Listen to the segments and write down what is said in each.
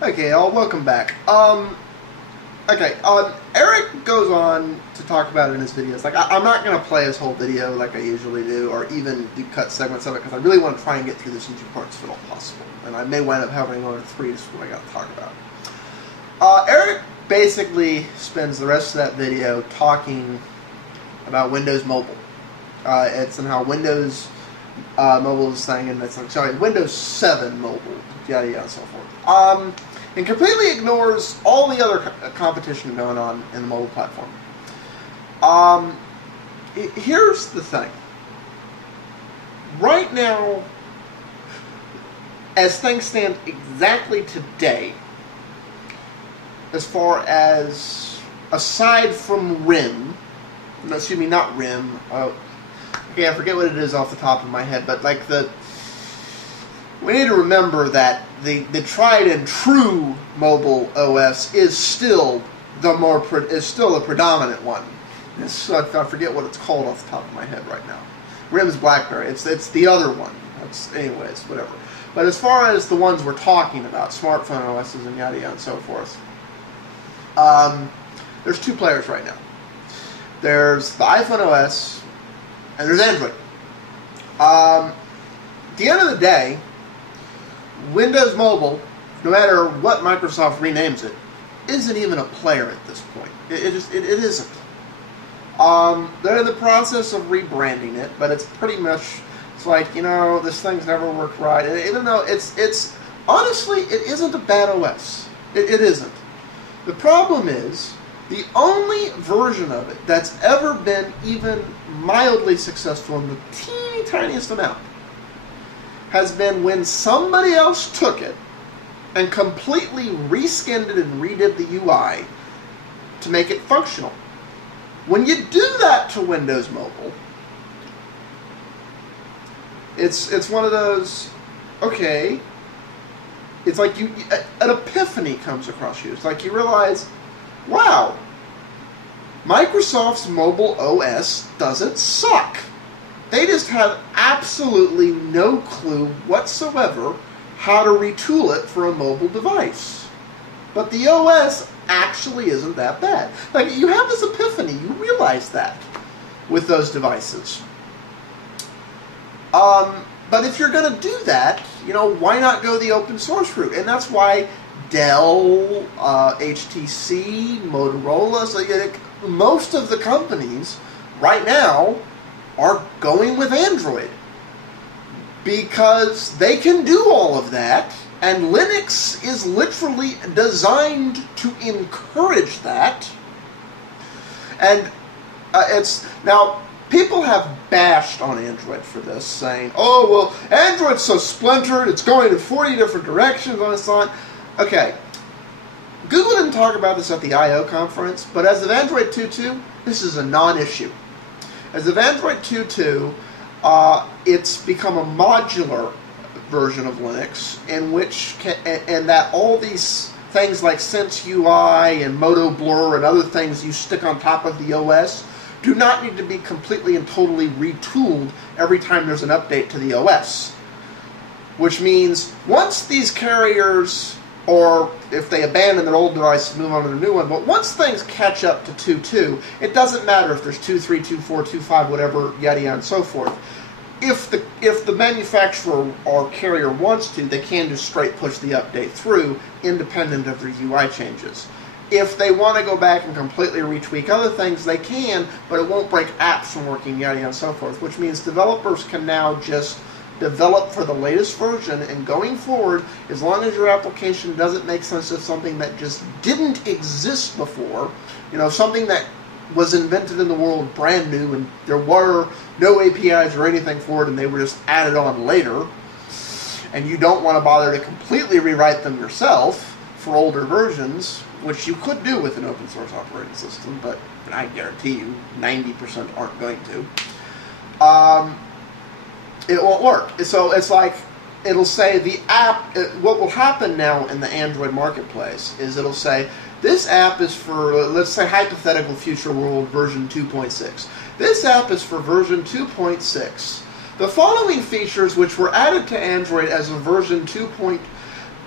Okay, all welcome back. Eric goes on to talk about it in his videos. Like, I'm not going to play his whole video like I usually do, or even do cut segments of it, because I really want to try and get through this in 2 parts if at all possible. And I may wind up having one or 3, just what I got to talk about. Eric basically spends the rest of that video talking about Windows Mobile. It's and how Windows Mobile is saying, and it's like, sorry, Windows 7 Mobile, yada yada and so forth. And completely ignores all the other competition going on in the mobile platform. Here's the thing. Right now, as things stand exactly today, as far as, aside from RIM, no, excuse me, not RIM, okay, I forget what it is off the top of my head, but like we need to remember that the tried and true mobile OS is still the predominant one. I forget what it's called off the top of my head right now. RIM's BlackBerry. It's the other one. Anyways, whatever. But as far as the ones we're talking about, smartphone OSs and yada yada and so forth, there's 2 players right now. There's the iPhone OS and there's Android. At the end of the day, Windows Mobile, no matter what Microsoft renames it, isn't even a player at this point. It isn't. They're in the process of rebranding it, but it's pretty much, it's like, you know, this thing's never worked right. And even though it's honestly, it isn't a bad OS. It isn't. The problem is, the only version of it that's ever been even mildly successful in the teeny tiniest amount has been when somebody else took it and completely reskinned it and redid the UI to make it functional. When you do that to Windows Mobile, it's one of those, okay, it's like an epiphany comes across you. It's like you realize, wow, Microsoft's mobile OS doesn't suck. They just have absolutely no clue whatsoever how to retool it for a mobile device. But the OS actually isn't that bad. Like, you have this epiphany, you realize that with those devices. But if you're going to do that, you know, why not go the open source route? And that's why Dell, HTC, Motorola, so most of the companies right now are going with Android because they can do all of that, and Linux is literally designed to encourage that. And it's now, people have bashed on Android for this, saying, oh, well, Android's so splintered, it's going in 40 different directions on its own. Okay, Google didn't talk about this at the I.O. conference, but as of Android 2.2, this is a non-issue. As of Android 2.2, it's become a modular version of Linux, in which and that all these things like Sense UI and Moto Blur and other things you stick on top of the OS do not need to be completely and totally retooled every time there's an update to the OS. Which means once these carriers, or if they abandon their old device and move on to their new one, but once things catch up to 2.2, it doesn't matter if there's 2.3, 2.4, 2.5, whatever, yada yada and so forth. If the manufacturer or carrier wants to, they can just straight push the update through, independent of their UI changes. If they want to go back and completely retweak other things, they can, but it won't break apps from working, yada yada and so forth, which means developers can now just develop for the latest version, and going forward, as long as your application doesn't make sense of something that just didn't exist before, you know, something that was invented in the world brand new and there were no APIs or anything for it and they were just added on later, and you don't want to bother to completely rewrite them yourself for older versions, which you could do with an open source operating system, but I guarantee you 90% aren't going to. It won't work. So it's like, it'll say the app, what will happen now in the Android marketplace is it'll say, this app is for, let's say, hypothetical future world version 2.6. This app is for version 2.6. The following features, which were added to Android as a version 2.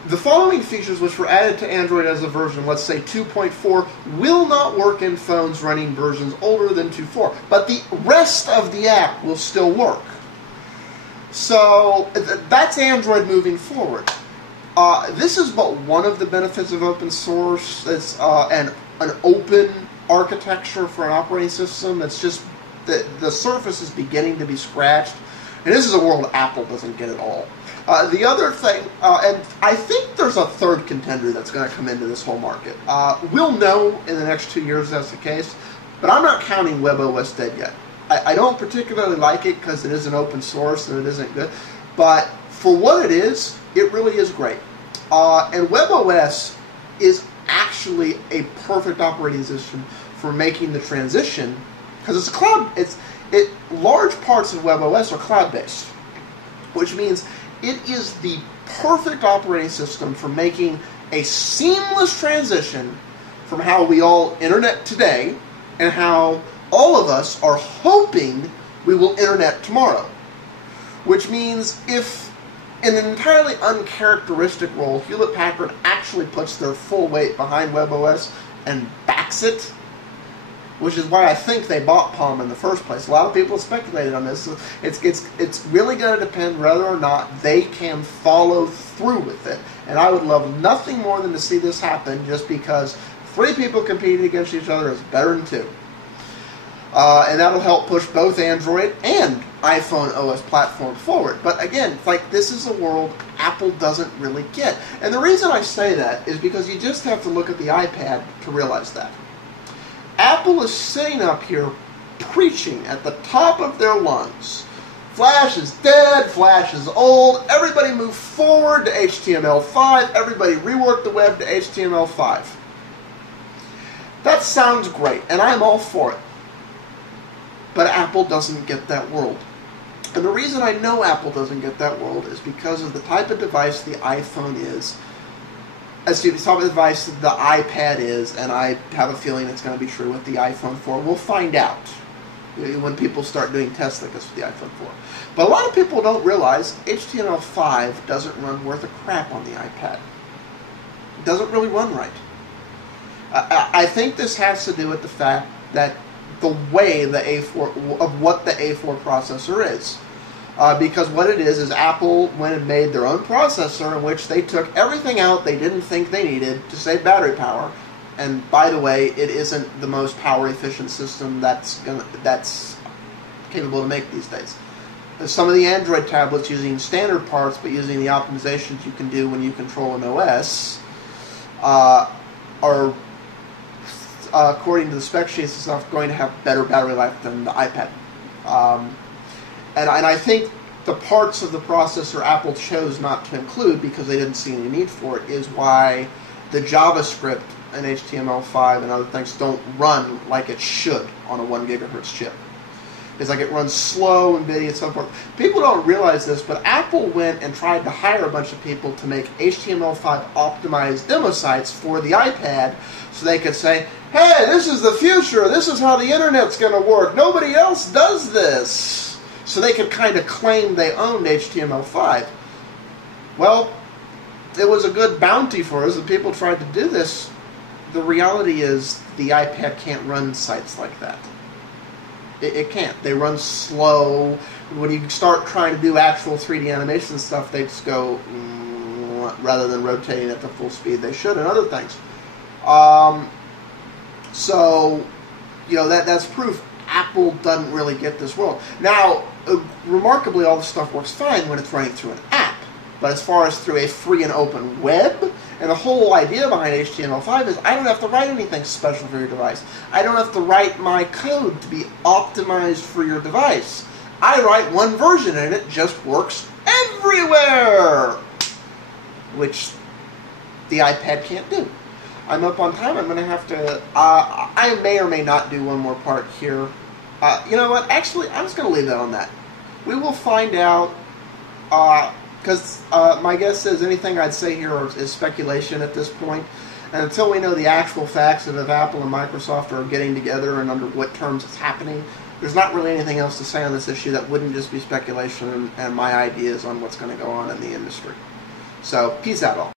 The following features, which were added to Android as a version, let's say 2.4, will not work in phones running versions older than 2.4, but the rest of the app will still work. So that's Android moving forward. This is but one of the benefits of open source. It's an open architecture for an operating system. It's just the surface is beginning to be scratched, and this is a world Apple doesn't get at all. The other thing, and I think there's a third contender that's going to come into this whole market. We'll know in the next 2 years if that's the case, but I'm not counting WebOS dead yet. I don't particularly like it because it isn't open source and it isn't good, but for what it really is great. And WebOS is actually a perfect operating system for making the transition, because it's a cloud. Large parts of WebOS are cloud-based, which means it is the perfect operating system for making a seamless transition from how we all internet today and how all of us are hoping we will internet tomorrow. Which means if in an entirely uncharacteristic role, Hewlett-Packard actually puts their full weight behind WebOS and backs it, which is why I think they bought Palm in the first place. A lot of people have speculated on this. So it's really going to depend whether or not they can follow through with it. And I would love nothing more than to see this happen, just because 3 people competing against each other is better than 2. And that'll help push both Android and iPhone OS platform forward. But again, it's like this is a world Apple doesn't really get. And the reason I say that is because you just have to look at the iPad to realize that. Apple is sitting up here preaching at the top of their lungs. Flash is dead, Flash is old, everybody move forward to HTML5, everybody rework the web to HTML5. That sounds great, and I'm all for it. But Apple doesn't get that world. And the reason I know Apple doesn't get that world is because of the type of device the iPhone is, the type of device the iPad is, and I have a feeling it's going to be true with the iPhone 4. We'll find out when people start doing tests like this with the iPhone 4. But a lot of people don't realize HTML5 doesn't run worth a crap on the iPad. It doesn't really run right. I think this has to do with the fact that the way the A4, of what the A4 processor is. Because what it is Apple went and made their own processor in which they took everything out they didn't think they needed to save battery power. And by the way, it isn't the most power efficient system that's capable to make these days. Some of the Android tablets using standard parts but using the optimizations you can do when you control an OS are, according to the spec sheets and stuff, going to have better battery life than the iPad. And I think the parts of the processor Apple chose not to include because they didn't see any need for it is why the JavaScript and HTML5 and other things don't run like it should on a 1 gigahertz chip. It's like it runs slow and bitty and so forth. People don't realize this, but Apple went and tried to hire a bunch of people to make HTML5 optimized demo sites for the iPad so they could say, hey, this is the future, this is how the internet's going to work, nobody else does this. So they could kind of claim they owned HTML5. Well, it was a good bounty for us, and people tried to do this. The reality is the iPad can't run sites like that. It can't. They run slow. When you start trying to do actual 3D animation stuff, they just go, rather than rotating at the full speed they should, and other things. So, you know, that's proof Apple doesn't really get this world. Now, remarkably, all this stuff works fine when it's running through an app. But as far as through a free and open web, and the whole idea behind HTML5 is I don't have to write anything special for your device. I don't have to write my code to be optimized for your device. I write one version and it just works everywhere, which the iPad can't do. I'm up on time. I'm going to have to... I may or may not do one more part here. You know what? Actually, I'm just going to leave that on that. We will find out, because my guess is anything I'd say here is speculation at this point. And until we know the actual facts of if Apple and Microsoft are getting together and under what terms it's happening, there's not really anything else to say on this issue that wouldn't just be speculation and my ideas on what's going to go on in the industry. So, peace out all.